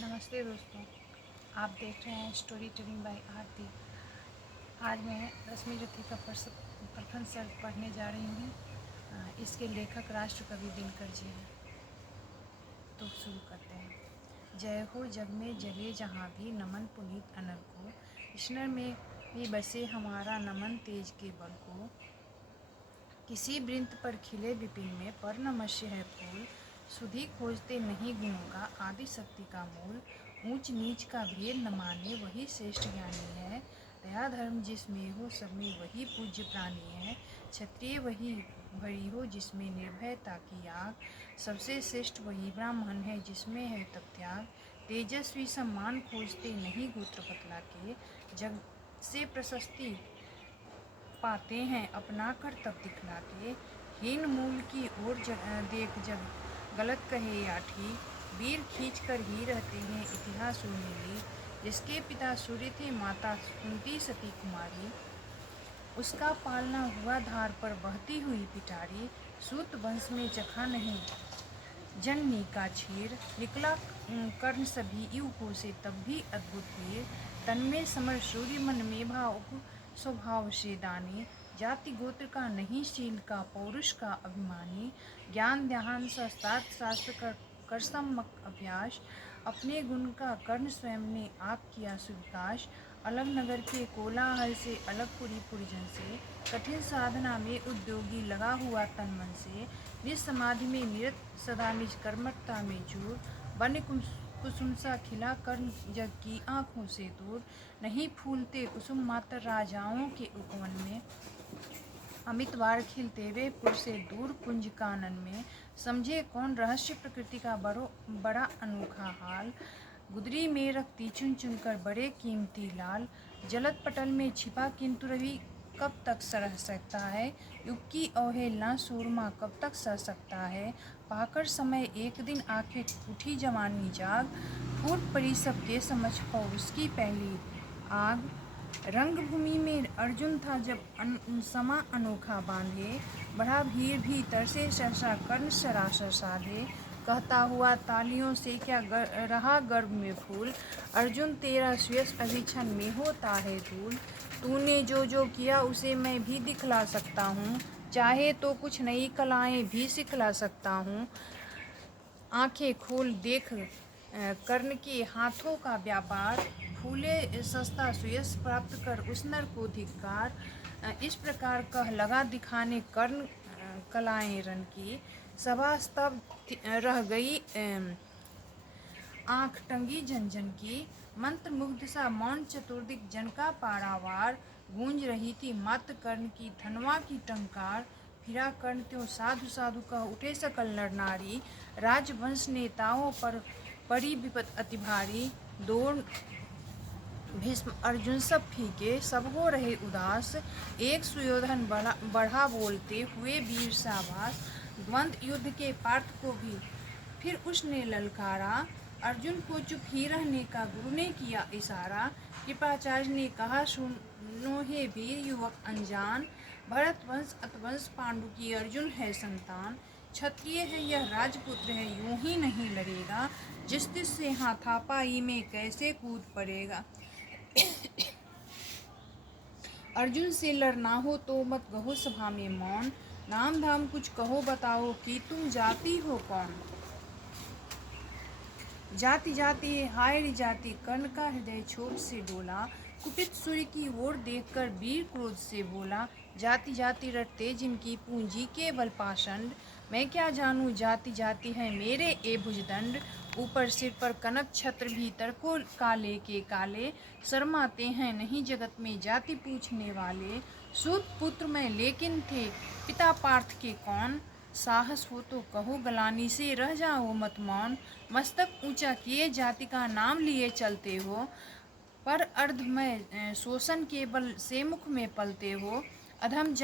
नमस्ते दोस्तों, आप देख रहे हैं स्टोरी टेलिंग बाय आरती। आज मैं रश्मि रथी का प्रथम सर्ग पढ़ने जा रही हूँ। इसके लेखक राष्ट्रकवि दिनकर जी हैं। तो शुरू करते हैं। जय हो जग में जगे जहाँ भी, नमन पुनीत अनल को। ईश्वर में भी बसे हमारा नमन, तेज के बल को। किसी वृंत पर खिले विपिन में, पर नमस्य है फूल। सुधि खोजते नहीं गुणों का, आदि शक्ति का मूल। ऊंच नीच का भेद न माने, वही श्रेष्ठ ज्ञानी है। दया धर्म जिसमें हो, सब में वही पूज्य प्राणी है। क्षत्रिय वही भरी हो, जिसमें निर्भयता की आग। सबसे श्रेष्ठ वही ब्राह्मण है, जिसमें है तप त्याग। तेजस्वी सम्मान खोजते नहीं गोत्र बतला के, जग से प्रशस्ति पाते हैं अपना कर तब दिखला के। हीन मूल की ओर देख जग गलत कहे या ठीक, वीर खींच कर ही रहते हैं इतिहास सुनीली। जिसके पिता सूर्य थे, माता कुंती सती कुमारी, उसका पालना हुआ धार पर बहती हुई पिटारी। सूत वंश में चखा नहीं जननी का क्षीर, निकला कर्ण सभी युगों से तब भी अद्भुत वीर। तन में समर सूर्य, मन में भाव, स्वभाव से दानी। जाति गोत्र का नहीं, शील का पौरुष का अभिमानी। ज्ञान ध्यान शास्त्रार्थ शास्त्र कर सम्यक अभ्यास, अपने गुण का कर्ण स्वयं ने आप किया सुविकास। अलग नगर के कोलाहल से, अलग पुरी पुरीजन से, कठिन साधना में उद्योगी लगा हुआ तन मन से। निज समाधि में निरत, सदा निज कर्मठता में चूर। बन कुसुम सा खिला कर्ण जग की आँखों से दूर। नहीं फूलते कुसुम मात्र राजाओं के उपवन में, अमित बार खिलते वे पुर से दूर कुंज कानन में। समझे कौन रहस्य प्रकृति का बड़ा अनोखा हाल, गुदरी में रखती चुन चुन कर बड़े कीमती लाल। जलद पटल में छिपा किंतु रवि कब तक रह सकता है, युग की अवहेलना सूरमा कब तक सह सकता है। पाकर समय एक दिन आंखें उठी जवानी जाग, फूट पड़ी सबके समझ पौरुष की पहली आग। रंगभूमि में अर्जुन था जब समा अनोखा बांधे, बढ़ा भीड़ भी तरसे सहसा कर्ण सरासर साधे। कहता हुआ तालियों से क्या रहा गर्भ में फूल, अर्जुन तेरा सुयश अभी क्षण में होता है धूल। तूने जो जो किया उसे मैं भी दिखला सकता हूँ, चाहे तो कुछ नई कलाएं भी सिखला सकता हूँ। आंखें खोल देख कर्ण के हाथों का व्यापार, फूले सस्ता सुयश प्राप्त कर उस नर को धिक्कार। इस प्रकार कह लगा दिखाने कर्ण कलाएं रन की, सभा स्तब्ध रह गई आंख टंगी जन जन की। मंत्र मुग्ध सा मौन चतुर्दिक जन का पारावार, गूंज रही थी मात्र कर्ण की धनवा की टंकार। फिरा कर्ण त्यों साधु साधु कह उठे सकल नर नारी, राजवंश नेताओं पर पड़ी विपत अति भारी। दौड़ भीष्म अर्जुन सब फीके, सब हो रहे उदास, एक सुयोधन बढ़ा बोलते हुए वीर शाबाश। द्वंद्व युद्ध के पार्थ को भी फिर उसने ललकारा, अर्जुन को चुप ही रहने का गुरु ने किया इशारा। कृपाचार्य ने कहा सुनो हे वीर युवक अनजान, भरत वंश अतवंश पांडु की अर्जुन है संतान। क्षत्रिय है यह राजपुत्र है, यूं ही नहीं लड़ेगा, जिस तिस से हाथापाई में कैसे कूद पड़ेगा। अर्जुन से लड़ना हो तो मत कहो सभा में मौन, नाम धाम कुछ कहो बताओ कि तुम जाति हो कौन। जाति जाति हाय रे जाति, कर्ण का हृदय क्षोभ से डोला, कुपित सूर्य की ओर देखकर वीर क्रोध से बोला। जाति जाति रटते जिनकी पूंजी केवल पाषंड, मैं क्या जानूं जाति जाति है मेरे ए भुजदंड। ऊपर सिर पर कनक छत्र, भीतर को काले के काले, शर्माते हैं नहीं जगत में जाति पूछने वाले। सूत पुत्र मैं लेकिन थे पिता पार्थ के कौन, साहस हो तो कहो गलानी से रह जाओ मत मौन। मस्तक ऊंचा किए जाति का नाम लिए चलते हो, पर अर्धमय शोषण के बल से मुख में पलते हो। अधम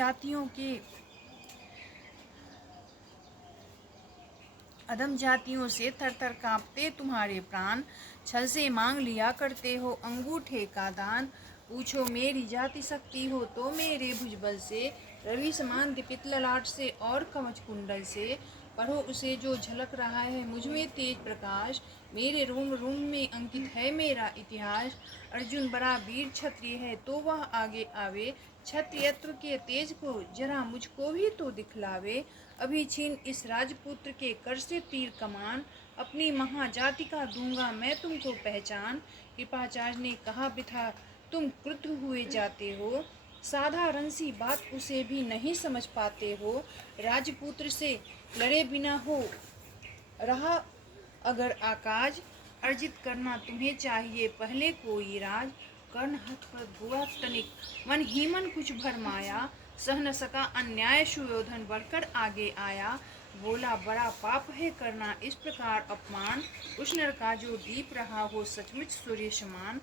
जातियों से थर थर कांपते तुम्हारे प्राण, छल से मांग लिया करते हो अंगूठे का दान। पूछो मेरी जाति शक्ति हो तो मेरे भुजबल से, रवि समान दीपित ललाट से और कवच कुंडल से। पढ़ो उसे जो झलक रहा है मुझ में तेज प्रकाश, मेरे रोम रोम में अंकित है मेरा इतिहास। अर्जुन बड़ा वीर क्षत्रिय है तो वह आगे आवे, क्षत्रियत्व के तेज को जरा मुझको भी तो दिखलावे। अभी छीन इस राजपुत्र के कर से तीर कमान, अपनी महाजाति का दूंगा मैं तुमको पहचान। कृपाचार्य ने कहा वृथा तुम क्रुद्ध हुए जाते हो, साधारण सी बात उसे भी नहीं समझ पाते हो। राजपुत्र से लड़े बिना हो रहा अगर आकाज, अर्जित करना तुम्हें चाहिए पहले कोई राज। कर्ण हठप्रद हुआ तनिक, मन ही मन कुछ भरमाया, सह न सका अन्याय सुयोधन बढ़कर आगे आया। बोला बड़ा पाप है करना इस प्रकार अपमान, उस नर का जो दीप रहा हो सचमुच सूर्य समान।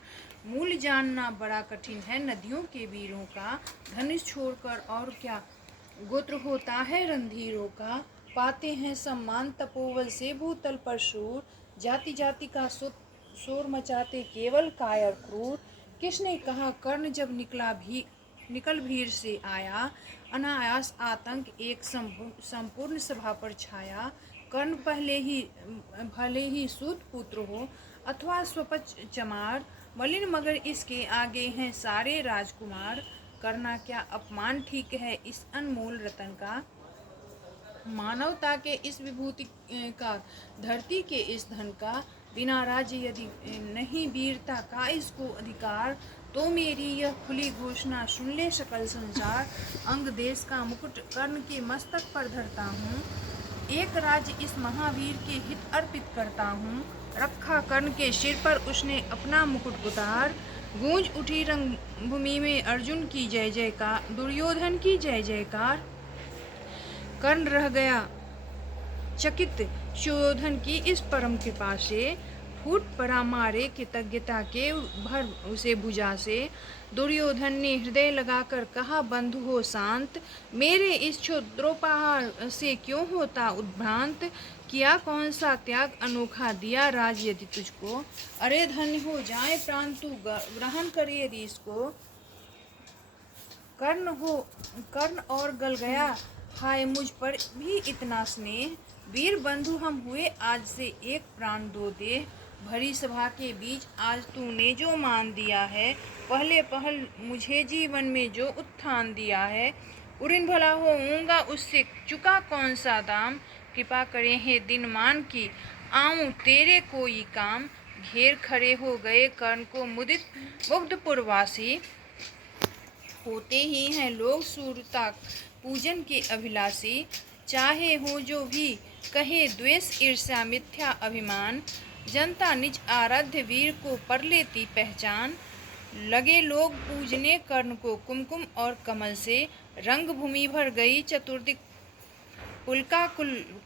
मूल जानना बड़ा कठिन है नदियों के वीरों का, धनुष छोड़कर और क्या गोत्र होता है रणधीरों का। पाते हैं सम्मान तपोवन से भूतल पर शूर, जाति जाति का शोर मचाते केवल कायर क्रूर। किसने कहा कर्ण जब निकल भीड़ से आया, अनायास आतंक एक संपूर्ण सभा पर छाया। कर्ण भले ही सूत पुत्र हो अथवा स्वपच चमार, मलिन मगर इसके आगे हैं सारे राजकुमार। करना क्या अपमान ठीक है इस अनमोल रतन का, मानवता के इस विभूति का, धरती के इस धन का। बिना राज्य यदि नहीं वीरता का इसको अधिकार, तो मेरी यह खुली घोषणा सुन ले सकल संसार। अंग देश का मुकुट कर्ण के मस्तक पर धरता हूँ, एक राज्य इस महावीर के हित अर्पित करता हूँ। रखा कर्ण के सिर पर उसने अपना मुकुट उतार, गूंज उठी रंगभूमि में अर्जुन की जय जयकार, दुर्योधन की जय जयकार। कर्ण रह गया चकित सुयोधन की इस परम कृपा से, फूट पड़ा मारे कृतज्ञता के भर उसे भुजा से। दुर्योधन ने हृदय लगाकर कहा बंधु हो शांत, मेरे इस क्षुद्रोपहार से क्यों होता उद्भ्रांत। किया कौन सा त्याग अनोखा दिया राज यदि तुझको, अरे धन्य हो जाए प्राण तू ग्रहण करे यदि इसको। कर्ण और गल गया हाय मुझ पर भी इतना स्नेह, वीर बंधु हम हुए आज से एक प्राण दो दे। भरी सभा के बीच आज तूने जो मान दिया है, पहले पहल मुझे जीवन में जो उत्थान दिया है, उड़िन भला होऊंगा उससे चुका कौन सा दाम। कृपा करें हे दिन मान की आऊं तेरे कोई काम, घेर खड़े हो गए कर्ण को मुदित मुग्धपुरवासी। होते ही हैं लोग सूरता पूजन के अभिलाषी, चाहे हो जो भी कहे द्वेष ईर्ष्या मिथ्या अभिमान। जनता निज आराध्य वीर को पर लेती पहचान, लगे लोग पूजने कर्ण को कुमकुम और कमल से। रंग भूमि भर गई चतुर्दिक पुलका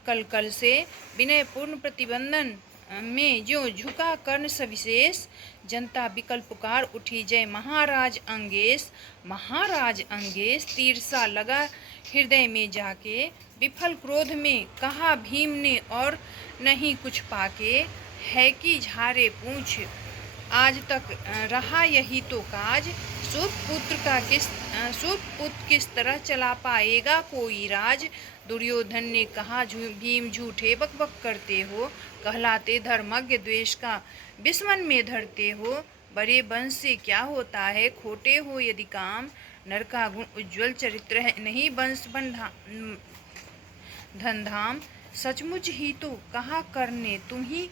कलकल से, विनय पूर्ण प्रतिबंधन में जो झुका कर्ण सविशेष। जनता विकल पुकार उठी जय महाराज अंगेश, महाराज अंगेश। तीर सा लगा हृदय में जाके, विफल क्रोध में कहा भीम ने और नहीं कुछ पाके। है कि झारे पूछ आज तक रहा यही तो काज, सूत पुत्र किस तरह चला पाएगा कोई राज। दुर्योधन ने कहा भीम झूठे बकबक करते हो, कहलाते धर्मज्ञ द्वेष का विस्मन में धरते हो। बड़े वंश से क्या होता है खोटे हो यदि काम, नर का गुण उज्ज्वल चरित्र है नहीं वंश धनधाम। सचमुच ही तो कहा करने तुम ही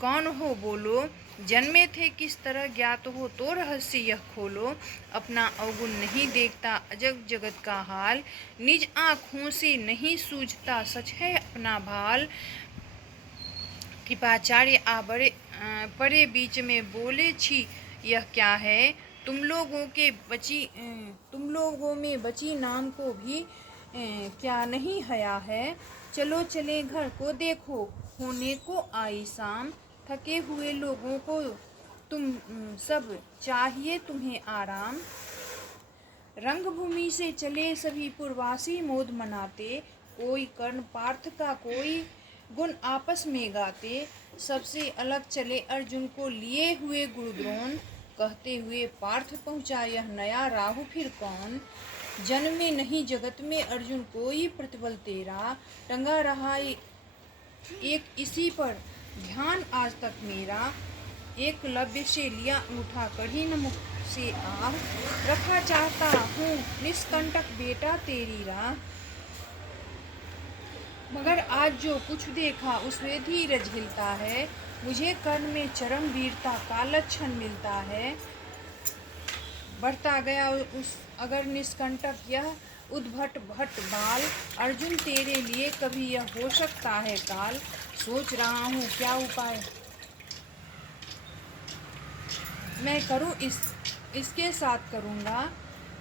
कौन हो बोलो, जन्मे थे किस तरह ज्ञात हो तो रहस्य यह खोलो। अपना अवगुण नहीं देखता अजग जगत का हाल, निज आँखों से नहीं सूझता सच है अपना भाल। कृपाचार्य परे बीच में बोले छी यह क्या है, तुम लोगों में बची नाम को भी क्या नहीं हया है। चलो चले घर को देखो होने को आई शाम, थके हुए लोगों को तुम सब चाहिए तुम्हें आराम। रंगभूमि से चले सभी पुरवासी मोद मनाते, कोई कर्ण पार्थ का कोई गुण आपस में गाते। सबसे अलग चले अर्जुन को लिए हुए गुरुद्रोण, कहते हुए पार्थ पहुँचा यह नया राहु फिर कौन। जन्मे नहीं जगत में अर्जुन कोई प्रतिबल तेरा, टंगा रहा एक इसी पर ध्यान आज तक मेरा। एकलव्य से लिया अंगूठा कठिन मुख से आह, रखा चाहता हूँ निष्कंटक बेटा तेरी राह। मगर आज जो कुछ देखा उसमें धीरज हिलता है, मुझे कर्म में चरम वीरता का लक्षण मिलता है। बढ़ता गया उस अगर निष्कंटक यह उद्भट भट्ट बाल, अर्जुन तेरे लिए कभी यह हो सकता है काल। सोच रहा हूँ क्या उपाय मैं करूँ इसके साथ करूँगा,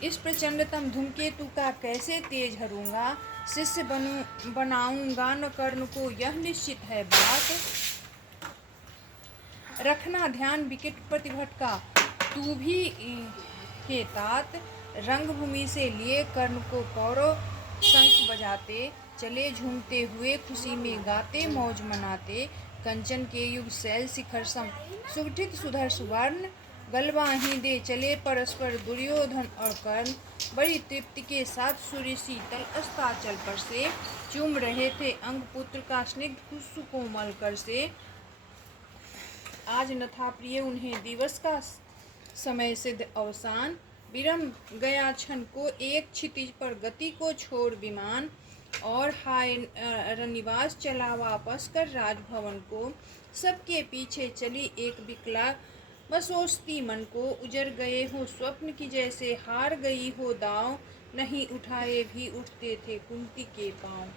इस प्रचंडतम धूमकेतु का कैसे तेज हरूंगा। शिष्य बनाऊंगा न कर्ण को यह निश्चित है बात, रखना ध्यान विकट प्रतिभट का तू भी के तात। रंगभूमि से लिए कर्ण को कौरव शंख बजाते, चले झूमते हुए खुशी में गाते मौज मनाते। कंचन के युग शैल शिखर सम सुगठित सुधर सुवर्ण, गलवाही दे चले परस्पर दुर्योधन और कर्ण। बड़ी तृप्ति के साथ सूर्य शीतल अस्ताचल पर से, चूम रहे थे अंग पुत्र का स्निग्ध सुकोमल कर से। आज न था प्रिय उन्हें दिवस का समय सिद्ध अवसान, विरम गया क्षण को एक क्षितिज पर गति को छोड़ विमान। और हाय रनिवास चला वापस कर राजभवन को, सबके पीछे चली एक विकला बसोसती मन को। उजर गए हो स्वप्न की जैसे हार गई हो दाव, नहीं उठाए भी उठते थे कुंती के पाँव।